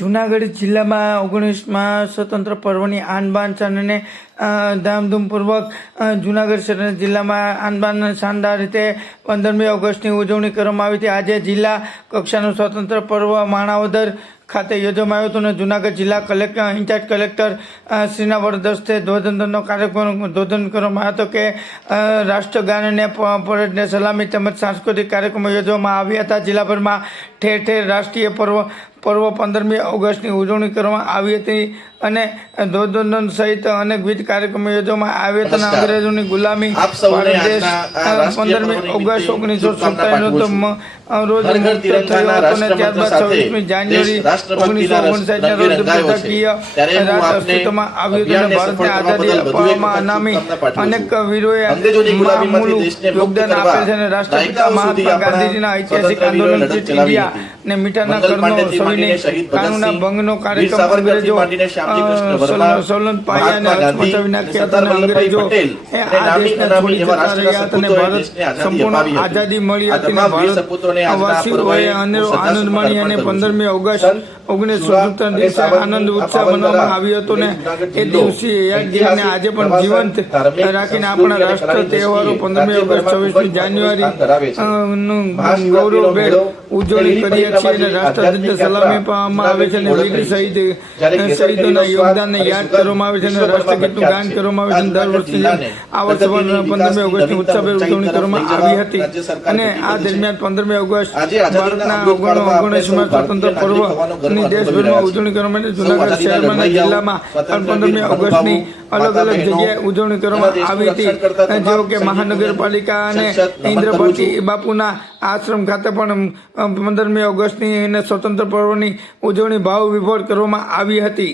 જૂનાગઢ જિલ્લામાં 19મા સ્વતંત્ર પર્વની આન બાન અને ધામધૂમપૂર્વક જૂનાગઢ શહેર જિલ્લામાં આન બાન શાનદાર રીતે 15મી ઓગસ્ટની ઉજવણી કરવામાં આવી હતી। આજે જિલ્લા કક્ષાનું સ્વતંત્ર પર્વ માણાવદર ખાતે યોજવામાં આવ્યું હતું અને જૂનાગઢ જિલ્લા કલેક્ટર ઇન્ચાર્જ કલેક્ટર શ્રીના વરદસ્તે ધ્વજવંદનનો કાર્યક્રમ ધ્વજવંદન કરવામાં આવ્યો હતો કે રાષ્ટ્રગાન અને પરેડને સલામી તેમજ સાંસ્કૃતિક કાર્યક્રમો યોજવામાં આવ્યા હતા। જિલ્લાભરમાં ઠેર ઠેર રાષ્ટ્રીય પર્વ 15મી ઓગસ્ટની ઉજવણી કરવામાં આવી હતી અને ધ્વજવંદન સહિત અનેકવિધ કાર્યક્રમો યોજવામાં આવ્યા હતા। અંગ્રેજોની ગુલામી ભારત દેશ 15મી ઓગસ્ટ 1947 રોજ મુક્ત થયો હતો અને ત્યારબાદ 26મી જાન્યુઆરી 1959ના રોજ પ્રજાકીય રાજ અસ્તિત્વમાં આવ્યું હતું અને ભારતને આઝાદી અપાવવામાં અનામી અનેક વીરોએ મહામૂલું યોગદાન આપેલ છે અને રાષ્ટ્રપિતા મહાત્મા ગાંધીજીના ઐતિહાસિક આંદોલન ક્વિટ ઇન્ડિયા ને મીઠાના કરનો સવિનય કાનૂનના ભંગનો કાર્યક્રમ અંગ્રેજો સોલન પાયા અને હચમચાવી નાખ્યા હતા અને અંગ્રેજો આ દેશને છોડી જતા રહ્યા હતા અને ભારત સંપૂર્ણ આઝાદી મળી હતી અને ભારત વાસીઓએ અનેરો આનંદ માણી અને 15મી ઓગસ્ટ 1977 દિવસે આનંદ ઉત્સાહ મનાવવામાં આવ્યો હતો ને એ દિવસે યાદગીરીને આજે પણ જીવંત રાખીને આપણા રાષ્ટ્ર તહેવારો 15મી ઓગસ્ટ 26મી જાન્યુઆરી ગૌરવભેર ઉજવણી કરીએ છીએ અને રાષ્ટ્રધ્વજને સલામી આપવામાં આવે છે અને વીર શહીદોના યોગદાનને યાદ કરવામાં આવે છે અને રાષ્ટ્રગીતનું ગાન કરવામાં આવે છે। દર વર્ષે આ વર્ષે 15મી ઓગસ્ટની ઉત્સાહભેર ઉજવણી કરવામાં આવી હતી અને આ દરમિયાન 15મી ઓગસ્ટ ભારતના 19મા સ્વતંત્ર પર્વની દેશભરમાં ઉજવણી કરવા માટે જૂનાગઢ શહેરમાં જિલ્લામાં 15મી ઓગસ્ટની અલગ અલગ જગ્યાએ ઉજવણી કરવામાં આવી હતી જેવો કે મહાનગરપાલિકા અને ઇન્દ્રભારતી બાપુના આશ્રમ ખાતે પણ 15મી ઓગસ્ટની અને સ્વતંત્ર પર્વની ઉજવણી ભાવ વિભોર કરવામાં આવી હતી।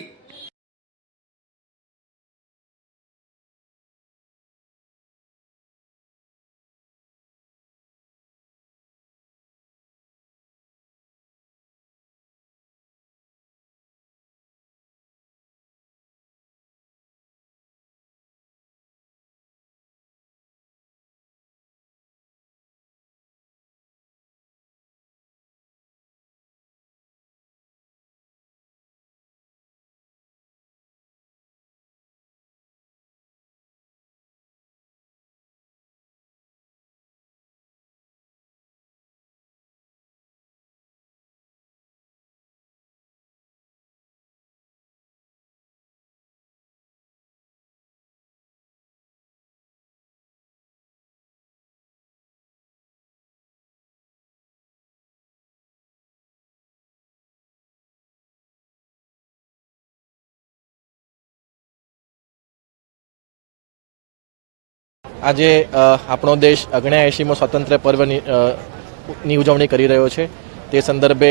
આજે આપણો દેશ 79મો સ્વાતંત્ર્ય પર્વની ઉજવણી કરી રહ્યો છે। તે સંદર્ભે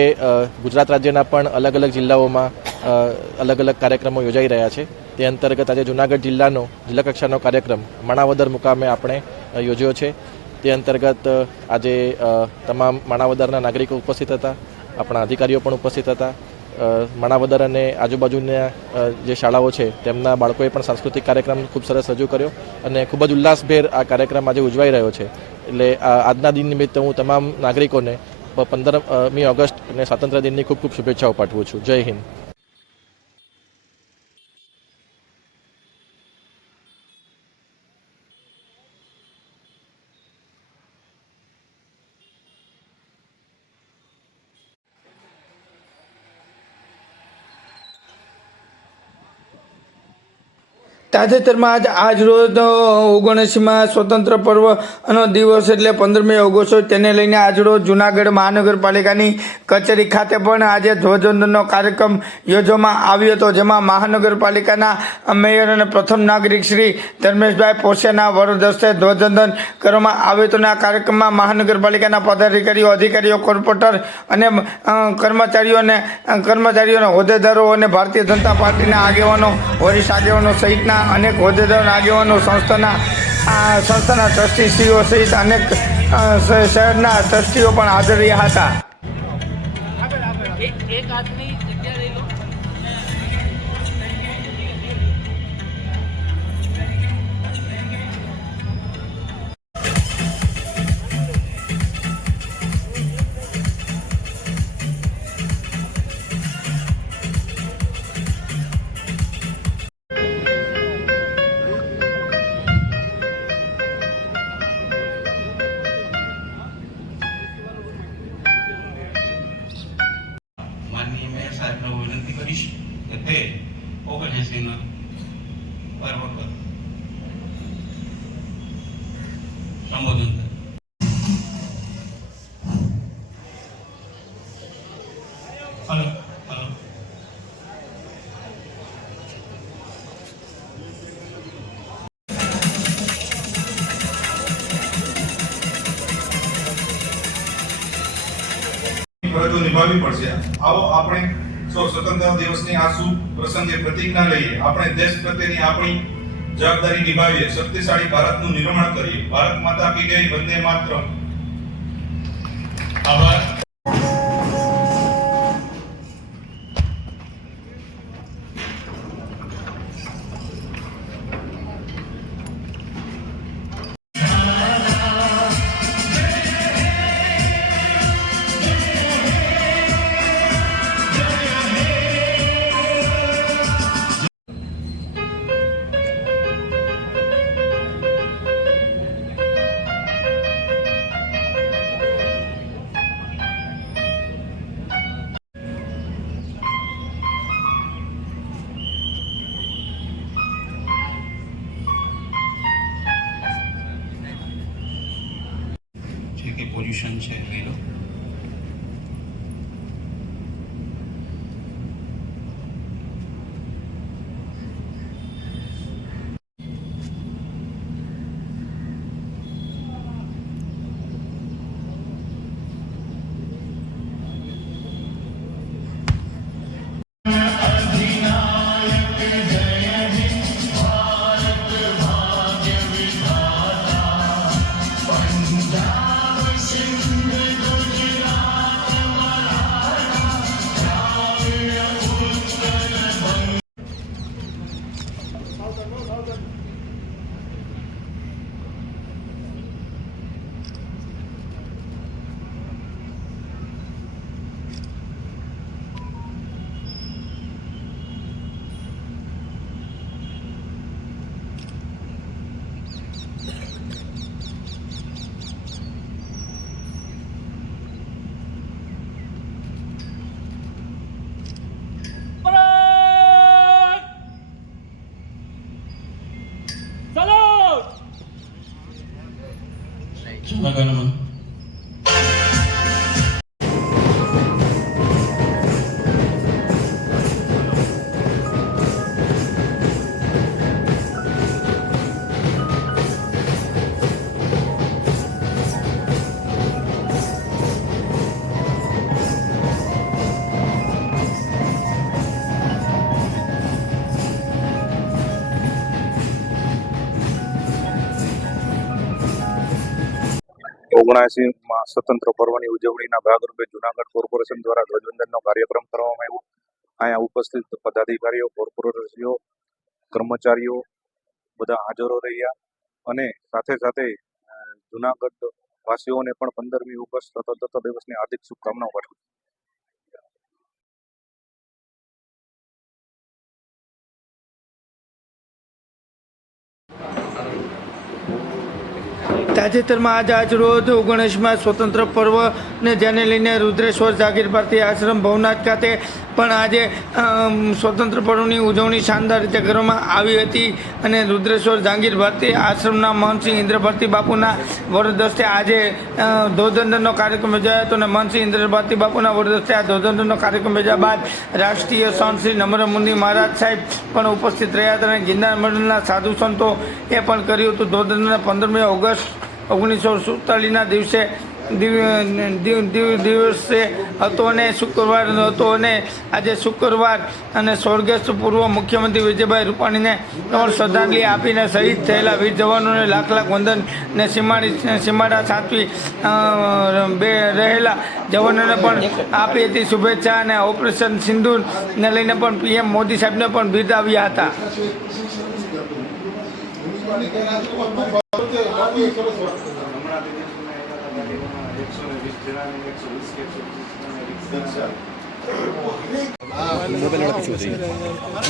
ગુજરાત રાજ્યના પણ અલગ અલગ જિલ્લાઓમાં અલગ અલગ કાર્યક્રમો યોજાઈ રહ્યા છે। તે અંતર્ગત આજે જૂનાગઢ જિલ્લાનો જિલ્લા કક્ષાનો કાર્યક્રમ માણાવદર મુકામે આપણે યોજ્યો છે। તે અંતર્ગત આજે તમામ માણાવદરના નાગરિકો ઉપસ્થિત હતા, આપણા અધિકારીઓ પણ ઉપસ્થિત હતા। માણાવદર અને આજુબાજુના જે શાળાઓ છે તેમના બાળકોએ પણ સાંસ્કૃતિક કાર્યક્રમ ખૂબ સરસ રજૂ કર્યો અને ખૂબ જ ઉલ્લાસભેર આ કાર્યક્રમ આજે ઉજવાઈ રહ્યો છે। એટલે આજના દિન નિમિત્તે હું તમામ નાગરિકોને 15મી ઓગસ્ટ અને સ્વાતંત્ર્ય દિનની ખૂબ ખૂબ શુભેચ્છાઓ પાઠવું છું। જય હિન્દ। તાજેતરમાં આજ રોજ 19મા સ્વતંત્ર પર્વનો દિવસ એટલે 15મી ઓગસ્ટ તેને લઈને આજરોજ જૂનાગઢ મહાનગરપાલિકાની કચેરી ખાતે પણ આજે ધ્વજવંદનનો કાર્યક્રમ યોજવામાં આવ્યો હતો, જેમાં મહાનગરપાલિકાના મેયર અને પ્રથમ નાગરિક શ્રી ધર્મેશભાઈ પોસેના વરદ હસ્તે ધ્વજવંદન કરવામાં આવ્યું હતું। આ કાર્યક્રમમાં મહાનગરપાલિકાના પદાધિકારીઓ, અધિકારીઓ, કોર્પોરેટર અને કર્મચારીઓના હોદ્દેદારો અને ભારતીય જનતા પાર્ટીના આગેવાનો, વરિષ્ઠ આગેવાનો સહિતના અનેક હોદ્દેદારો, આગેવાનો, સંસ્થાના ટ્રસ્ટીશ્રીઓ સહિત અનેક શહેરના ટ્રસ્ટીઓ પણ હાજર રહ્યા હતા। સાહેબને હું વિનંતી કરીશ કે તે 79ના પર્વ પર સંબોધન કરે. હલો હલો ફરજો નિભાવવી પડશે. આવો આપણે સૌ સ્વતંત્ર દિવસની આ શુભ પ્રસંગે પ્રતિજ્ઞા લઈએ. આપણે દેશ પ્રત્યેની આપણી જવાબદારી નિભાવીએ. શક્તિશાળી ભારતનું નિર્માણ કરીએ. ભારત માતા કી જય. વંદે માતરમ. આભાર. જે કે પોઝિશન છે લઈ લો. જનગણમન. ઓગણએંસીમાં સ્વતંત્ર પર્વની ઉજવણીના ભાગરૂપે જુનાગઢ કોર્પોરેશન દ્વારા ધ્વજવંદનનો કાર્યક્રમ કરવામાં આવ્યો. અહીંયા ઉપસ્થિત પદાધિકારીઓ, કોર્પોરેટરશ્રીઓ, કર્મચારીઓ બધા હાજરો રહ્યા અને સાથે સાથે જુનાગઢ વાસીઓને પણ 15મી ઓગસ્ટ સ્વતંત્રતા દિવસની હાર્દિક શુભકામનાઓ પાઠવી. તાજેતરમાં આજ રોજ 19મા સ્વતંત્ર પર્વને ધ્યાને લઈને રુદ્રેશ્વર જાગીર ભારતી આશ્રમ ભવનાથ ખાતે પણ આજે સ્વતંત્ર પર્વની ઉજવણી શાનદાર રીતે કરવામાં આવી હતી અને રુદ્રેશ્વર જાગીર ભારતી આશ્રમના મહંતસિંહ ઇન્દ્ર ભારતી બાપુના વરદ હસ્તે આજે ધ્વજવંદનનો કાર્યક્રમ યોજાયો હતો અને મહંતસિંહ ઇન્દ્ર ભારતી બાપુના વરદ હસ્તે આ ધ્વજવંદનનો કાર્યક્રમ યોજ્યા બાદ રાષ્ટ્રીય સંત શ્રી નમ્ર મુનિ મહારાજ સાહેબ પણ ઉપસ્થિત રહ્યા હતા અને ગિરનાર મંડળના સાધુ સંતો એ પણ કર્યું હતું. ધ્વજવંદનના 15મી ઓગસ્ટ 1947ના દિવસે દિવસે હતો અને શુક્રવાર હતો અને આજે શુક્રવાર અને સ્વર્ગસ્થ પૂર્વ મુખ્યમંત્રી વિજયભાઈ રૂપાણીને શ્રદ્ધાંજલિ આપીને શહીદ થયેલા વીર જવાનોને લાખ લાખ વંદન ને સીમાડા સાચવી રહેલા જવાનોને પણ આપી હતી શુભેચ્છા અને ઓપરેશન સિંદૂરને લઈને પણ PM મોદી સાહેબને પણ બિરદાવ્યા હતા.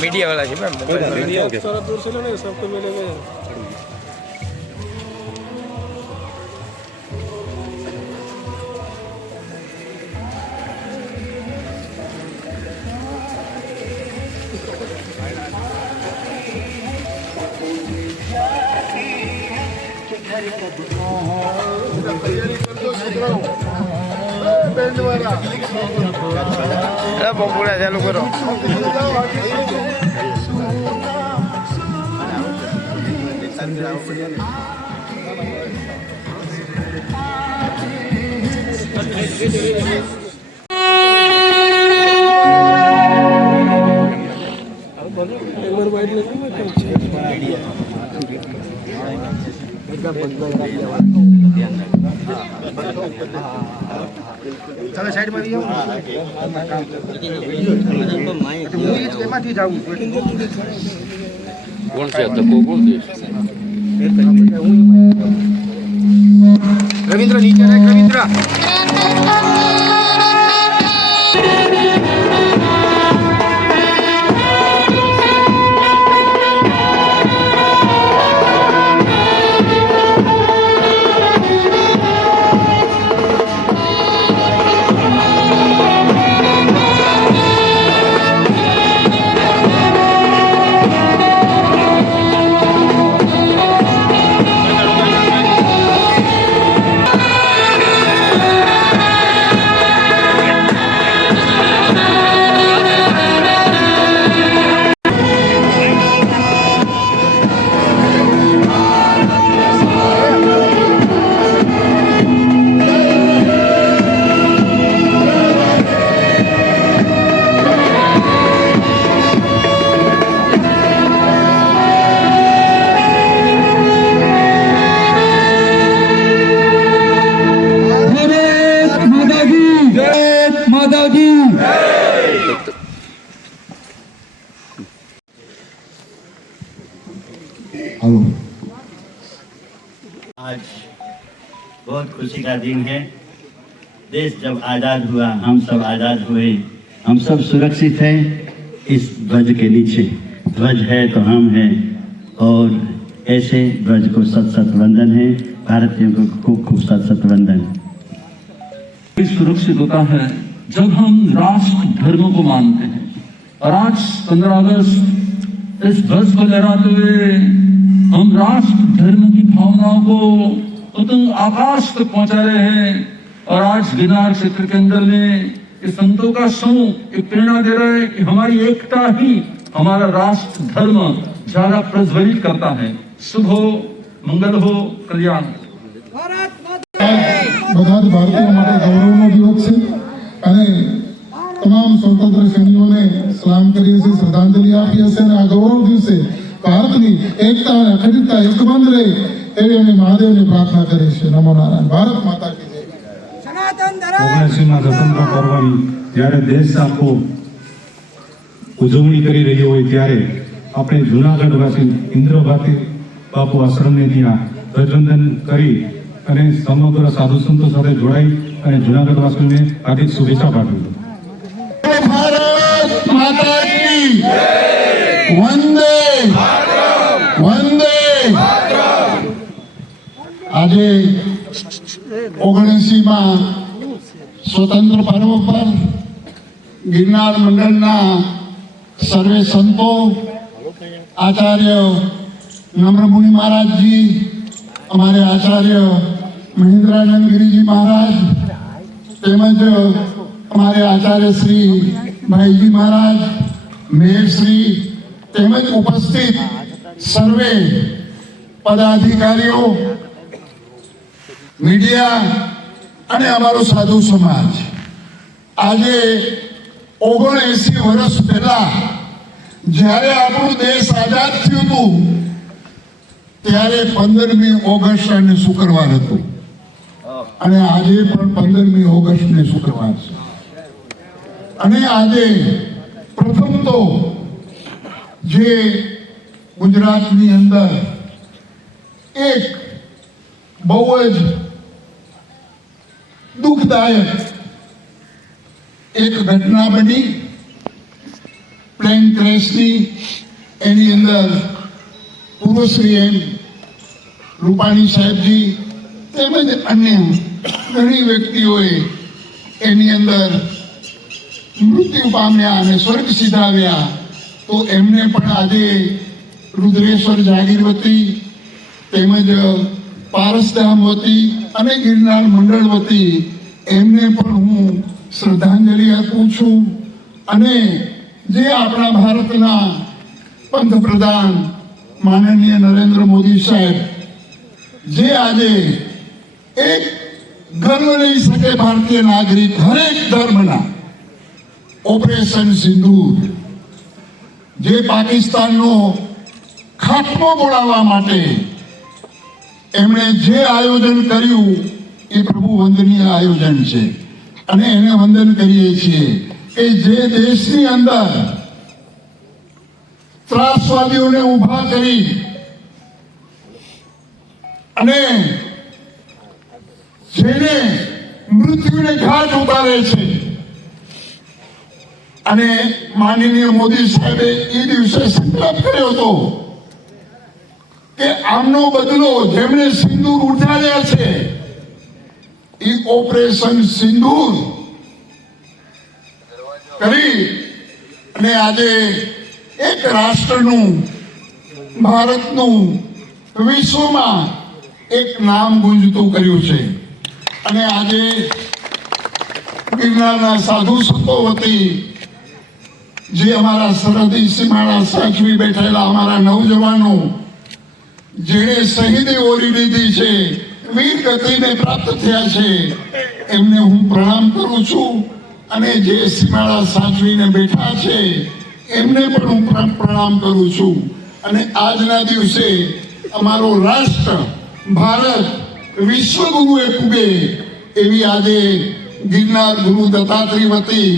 मीडिया वाला है मैम मीडिया थोड़ा दूर से लो ना सबको मिलेगा. પંપુડા ચાલુ કરો. કોણ છે ધક્કો કોણ દે રવિન્દ્ર નીચે રાખ રવિન્દ્ર. आज बहुत खुशी का दिन है। देश जब आज़ाद हुआ, हम सब आज़ाद हुए, हम सब सुरक्षित हैं इस ध्वज के नीचे। ध्वज है तो हम हैं, और ऐसे ध्वज को सत सत वंदन है। भारतीयों को खूब खूब सत सत वंदन। सुरक्षित होता है जब हम राष्ट्र धर्म को मानते हैं। और आज 15 अगस्त इस ध्वज को लहराते हुए हम राष्ट्र धर्म की भावनाओं को उतंग आकाश तक पहुंचा रहे हैं। और आज गिरनार क्षेत्र के अंदर में इस संतों का समूह एक प्रेरणा दे रहा है कि हमारी एकता ही हमारा राष्ट्र धर्म ज्यादा प्रज्वलित करता है। शुभ हो, मंगल हो, कल्याण। બધા જ ભારતીયો માટે ગૌરવનો દિવસ છે અને તમામ સ્વતંત્ર સૈનિકોને સલામ કરીએ છીએ, શ્રદ્ધાંજલિ આપીએ છીએ અને આ ગૌરવ દિવસે ભારતની એકતા અને અખંડિતતા એકબંધ રહે એવી અમે મહાદેવને પ્રાર્થના કરીએ છીએ. નમો નારાયણ. ભારત માતા કી જય. 79મા સ્વતંત્ર પર્વની જ્યારે દેશ આખો ઉજવણી કરી રહ્યો હોય ત્યારે આપણે જૂનાગઢવાસી ઇન્દ્રભારતી બાપુ આશ્રમને ત્યાં ધ્વજવંદન કરી અને સમગ્ર સાધુ સંતો સાથે જોડાઈ અને જૂનાગઢવાસીઓને હાર્દિક શુભેચ્છા પાઠવું. ભારત માતા કી વંદે વંદે. આજે 79મા સ્વતંત્ર પર્વ પર ગિરનાર મંડળના સર્વે સંતો, આચાર્ય નમ્રમુનિ મહારાજજી, અમારે આચાર્ય મહેન્દ્રાનંદ गिरिजी महाराज, તેમજ અમારે આચાર્ય શ્રી ભાઈજી મહારાજ, મેયરશ્રી, તેમજ ઉપસ્થિત સર્વે પદાધિકારીઓ, મીડિયા અને અમારો સાધુ સમાજ. આજે 79 વર્ષ પહેલા જ્યારે આપણું દેશ આઝાદ થયું હતું ત્યારે 15મી ઓગસ્ટ અને શુક્રવાર હતું અને આજે પણ 15મી ઓગસ્ટ ને શુક્રવાર છે. અને આજે પ્રથમ તો જે ગુજરાતની અંદર એક બહુ જ દુઃખદાયક એક ઘટના બની પ્લેન ક્રેશની. એની અંદર પૂર્વ શ્રી એમ રૂપાણી સાહેબજી તેમજ અન્ય ઘણી વ્યક્તિઓએ એની અંદર મૃત્યુ પામ્યા અને સ્વર્ગ સિધાવ્યા. તો એમને પણ આજે રુદ્રેશ્વર જાગીરવતી તેમજ પારસધામ વતી અને ગિરનાર મંડળ વતી એમને પણ હું શ્રદ્ધાંજલિ આપું છું. અને જે આપણા ભારતના પંતપ્રધાન માનનીય નરેન્દ્ર મોદી સાહેબ જે આજે એક ગર્વ લઈ શકે ભારતીય નાગરિક હરેક ધર્મના ઓપરેશન સિંદૂર જે પાકિસ્તાનનો ખાત્મો બોલાવવા માટે એમણે જે આયોજન કર્યું એ પ્રભુ વંદનીય આયોજન છે. અને એને વંદન કરીએ છીએ કે જે દેશની અંદર ત્રાસવાદીઓને ઊભા કરી અને જેને મૃત્યુને ઘાટ ઉતારે છે અને માનનીય મોદી સાહેબે એ દિવસે સંકલ્પ કર્યો હતો કે આમનો બદલો જેમણે સિંદૂર ઉઠાડ્યા છે એ ઓપરેશન સિંદૂર કરી અને આજે એક રાષ્ટ્રનું ભારતનું વિશ્વમાં એક નામ ગુંજતું કર્યું છે. અને આજે ગિરનારના સાધુ સંતો વતી જે અમારા સરહદી સીમાડા સાચવી બેઠેલા અમારા નવજવાનો જેણે શહીદી ઓરી લીધી છે, વીર ગતિને પ્રાપ્ત થયા છે, એમને હું પ્રણામ કરું છું. અને જે સીમાડા સાચવીને બેઠા છે એમને પણ હું પ્રણામ કરું છું. અને આજના દિવસે અમારો રાષ્ટ્ર ભારત વિશ્વગુરુએ પૂગે એવી આજે ગિરનાર ગુરુ દત્તાત્રેય વતી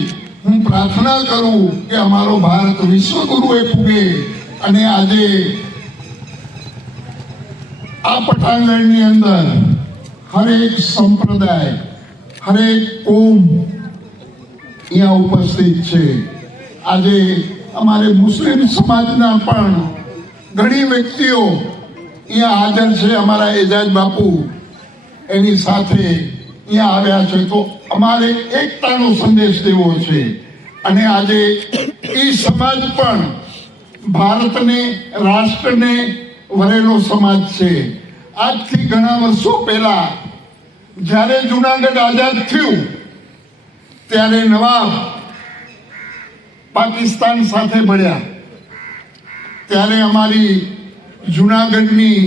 હું પ્રાર્થના કરું કે અમારો ભારત વિશ્વગુરુએ પૂગે. અને આજે આ પટાંગણની અંદર હરેક સંપ્રદાય હરેક કોમ અહીંયા ઉપસ્થિત છે. આજે અમારે મુસ્લિમ સમાજના પણ ઘણી વ્યક્તિઓ અહીંયા હાજર છે. અમારા એજાજ બાપુ એની સાથે અહીંયા આવ્યા છે. તો અમારે એકતાનો સંદેશ દેવો છે. અને આજે એ સમાજ પણ ભારતને રાષ્ટ્રને વરેલો સમાજ છે. આજથી ઘણા વર્ષો પહેલા જ્યારે જુનાગઢ આઝાદ થયું ત્યારે નવાબ પાકિસ્તાન સાથે ભળ્યા ત્યારે અમારી જુનાગઢની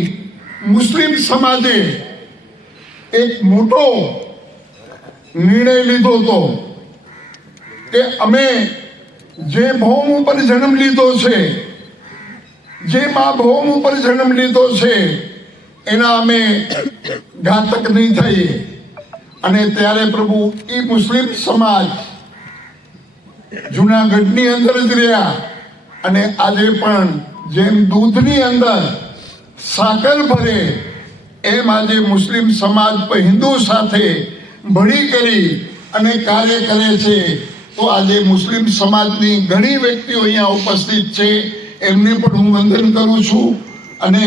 મુસ્લિમ સમાજે એક મોટો નિર્ણય લીધો હતો કે અમે જે ભૌમ ઉપર જન્મ લીધો છે, જે મા ભૌમ ઉપર જન્મ લીધો છે એના અમે ઘાતક નહીં થઈએ. અને ત્યારે પ્રભુ એ મુસ્લિમ સમાજ જુનાગઢની અંદર જ રહ્યા. અને આજે પણ જેમ દૂધની અંદર સાકર ભરે એમ આજે મુસ્લિમ સમાજ હિન્દુ સાથે ભળી કરી અને કાર્ય કરે છે. તો આજે મુસ્લિમ સમાજની ઘણી વ્યક્તિઓ અહીંયા ઉપસ્થિત છે, એમને પણ હું વંદન કરું છું. અને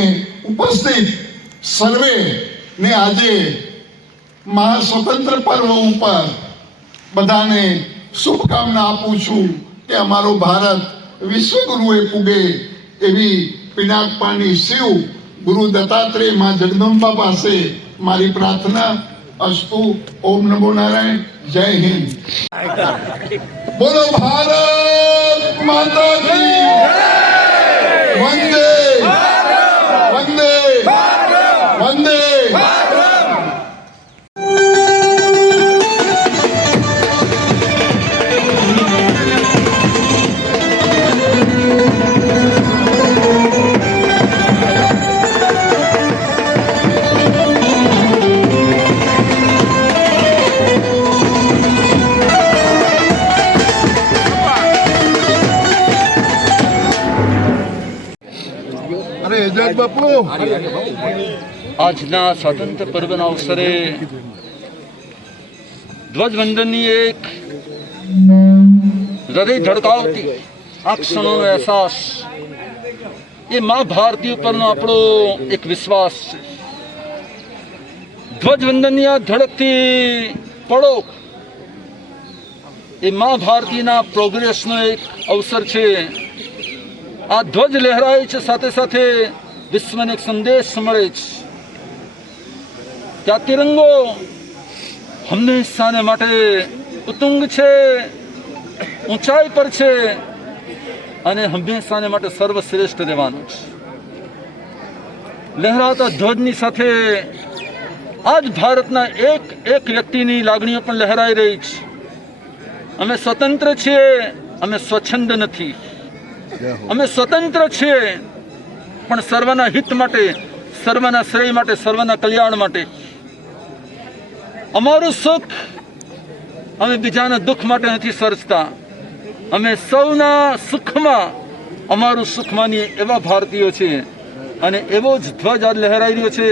ઉપસ્થિત સર્વે ને આજે મહાસ્વતંત્ર પર્વ ઉપર બધાને શુભકામના આપું છું કે અમારો ભારત વિશ્વગુરુએ પૂગે એવી પિનાકપાની શિવ ગુરુ દત્તાત્રેય માં જગદંબા પાસે મારી પ્રાર્થના. અસ્તુ. ઓમ નમો નારાયણ. જય હિન્દ. બોલો ભારત માતા કી વંદે વંદે વંદે. આજના સ્વાતંત્ર્ય પર્વના અવસરે ધ્વજવંદનની એક હૃદય ધડકાવતી આ ક્ષણોનો અહેસાસ એ મા ભારતી ઉપરનો આપણો એક વિશ્વાસ છે. ધ્વજવંદનની આ ધડકતી પળો એ મા ભારતીના પ્રોગ્રેસનો એક અવસર છે. આ ધ્વજ લહેરાય છે, સાથે સાથે વિશ્વને એક સંદેશ મળે છે. કે આ તિરંગો હંમેશાને માટે ઉત્તુંગ છે, ઊંચાઈ પર છે અને હંમેશાને માટે સર્વશ્રેષ્ઠ રહેવાનો છે. લહેરાતા ધ્વજની સાથે આજ ભારતના એક એક વ્યક્તિની લાગણીઓ પણ લહેરાઈ રહી છે. અમે સ્વતંત્ર છીએ, અમે સ્વચ્છંદ નથી. અમે સ્વતંત્ર છીએ પણ સર્વના હિત માટે, સર્વના શ્રેય માટે, સર્વના કલ્યાણ માટે. અમારું સુખ અમે બીજાના દુઃખ માટે નથી સર્જતા. અમે સૌના સુખમાં અમારું સુખ માનીએ એવા ભારતીયો છીએ અને એવો જ ધ્વજ આજ લહેરાઈ રહ્યો છે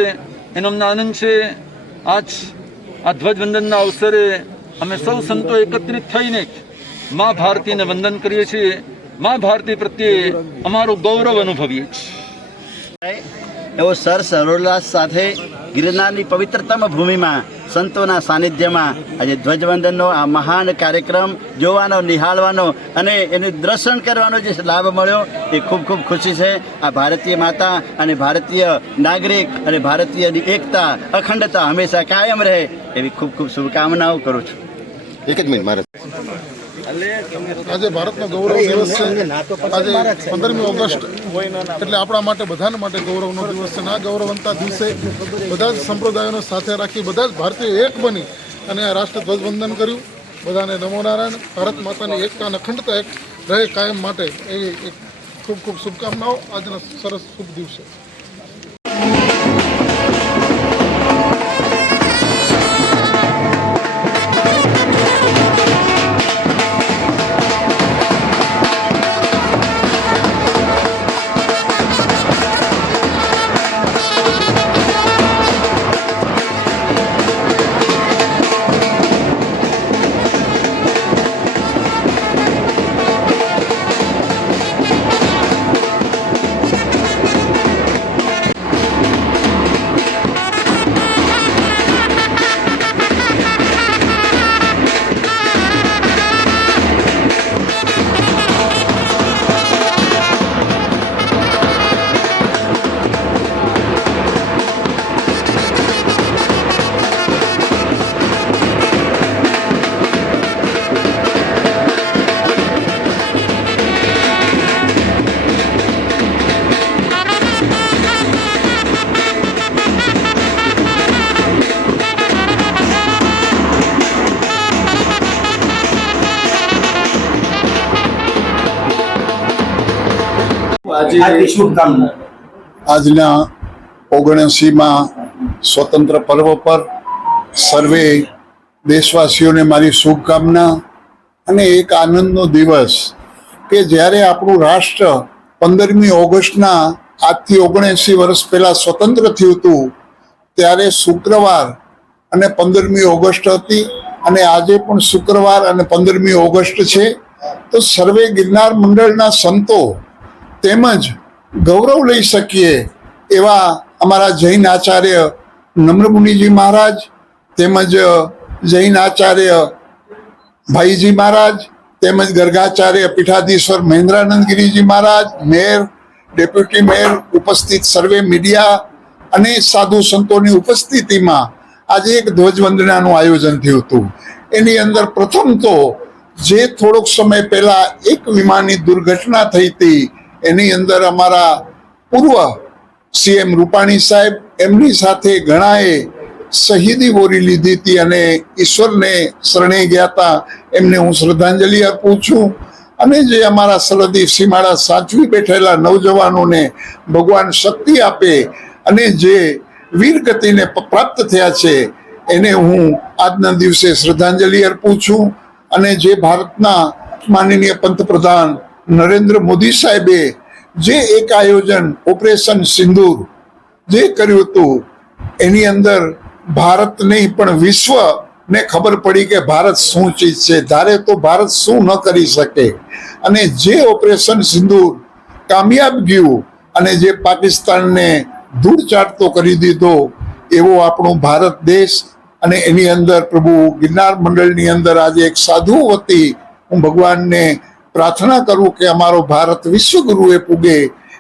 એનો અમને આનંદ છે. આજ આ ધ્વજવંદનના અવસરે અમે સૌ સંતો એકત્રિત થઈને મા ભારતીને વંદન કરીએ છીએ. મા ભારતી પ્રત્યે અમારું ગૌરવ અનુભવીએ છીએ. એવો સર સરોલ્લાસ સાથે ગિરનારની પવિત્રતમ ભૂમિમાં સંતોના સાનિધ્યમાં આજે ધ્વજવંદનનો આ મહાન કાર્યક્રમ જોવાનો, નિહાળવાનો અને એનું દર્શન કરવાનો જે લાભ મળ્યો એ ખૂબ ખૂબ ખુશી છે. આ ભારતીય માતા અને ભારતીય નાગરિક અને ભારતીયની એકતા, અખંડતા હંમેશા કાયમ રહે એવી ખૂબ ખૂબ શુભકામનાઓ કરું છું. એક જ મિનિટ મારે. આજે ભારતનો ગૌરવ દિવસ છે. આજે 15મી ઓગસ્ટ એટલે આપણા માટે, બધાના માટે ગૌરવનો દિવસ છે. આ ગૌરવવંતા દિવસે બધા જ સંપ્રદાયોને સાથે રાખી બધા જ ભારતીય એક બની અને આ રાષ્ટ્ર ધ્વજવંદન કર્યું. બધાને નમો નારાયણ. ભારત માતાની એકતા અને અખંડતા એક રહે કાયમ માટે એવી ખૂબ ખૂબ શુભકામનાઓ આજના સરસ શુભ દિવસે. આજના 79માં સ્વતંત્ર પર્વ પર સર્વે દેશવાસીઓને મારી શુભકામના અને એક આનંદનો દિવસ કે જ્યારે આપણું રાષ્ટ્ર 15મી ઓગસ્ટના આજથી 79 વર્ષ પહેલા સ્વતંત્ર થયું હતું ત્યારે શુક્રવાર અને 15મી ઓગસ્ટ હતી અને આજે પણ શુક્રવાર અને 15મી ઓગસ્ટ છે. તો સર્વે ગિરનાર મંડળના સંતો તેમજ ગૌરવ લઈ શકીએ એવા અમારા જૈન આચાર્ય નમ્રમુનિજી મહારાજ તેમજ જૈન આચાર્ય ભાઈજી મહારાજ તેમજ ગર્ગાચાર્ય પીઠાધીશ્વર મહેન્દ્રાનંદગીરીજી મહારાજ, મેયર, ડેપ્યુટી મેયર, ઉપસ્થિત સર્વે મીડિયા અને સાધુ સંતોની ઉપસ્થિતિમાં આજે એક ધ્વજવંદનાનું આયોજન થયું હતું. એની અંદર પ્રથમ તો જે થોડોક સમય પહેલા એક વિમાનની દુર્ઘટના થઈ હતી એની અંદર અમારા પૂર્વ સીએમ રૂપાણી સાહેબ એમની સાથે ઘણાએ શહીદી વોરી લીધી હતી અને ઈશ્વરને શરણે ગયા હતા. એમને હું શ્રદ્ધાંજલિ અર્પું છું. અને જે અમારા સરહદી સીમાડા સાચવી બેઠેલા નવજવાનોને ભગવાન શક્તિ આપે અને જે વીરગતિને પ્રાપ્ત થયા છે એને હું આજના દિવસે શ્રદ્ધાંજલિ અર્પું છું. અને જે ભારતના માનનીય પંતપ્રધાન નરેન્દ્ર મોદી સાહેબે જે એક આયોજન ઓપરેશન સિંદૂર જે કર્યું હતું એની અંદર ભારત નહીં પણ વિશ્વને ખબર પડી કે ભારત શું ચીજ છે. ધારે તો ભારત શું ન કરી શકે. અને જે ઓપરેશન સિંદૂર કામયાબ ગયું અને જે પાકિસ્તાનને ધૂળ ચાટતો કરી દીધો એવો આપણો ભારત દેશ. અને એની અંદર પ્રભુ ગિરનાર મંડળની અંદર આજે એક સાધુ વતી હું ભગવાનને પ્રાર્થના કરું કે અમારો ભારત વિશ્વગુરુએ પૂગે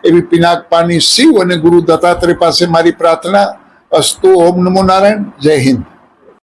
એવી પિનાક પાની શિવ અને ગુરુ દત્તાત્રેય પાસે મારી પ્રાર્થના અસ્તુ. ઓમ નમો નારાયણ. જય હિન્દ.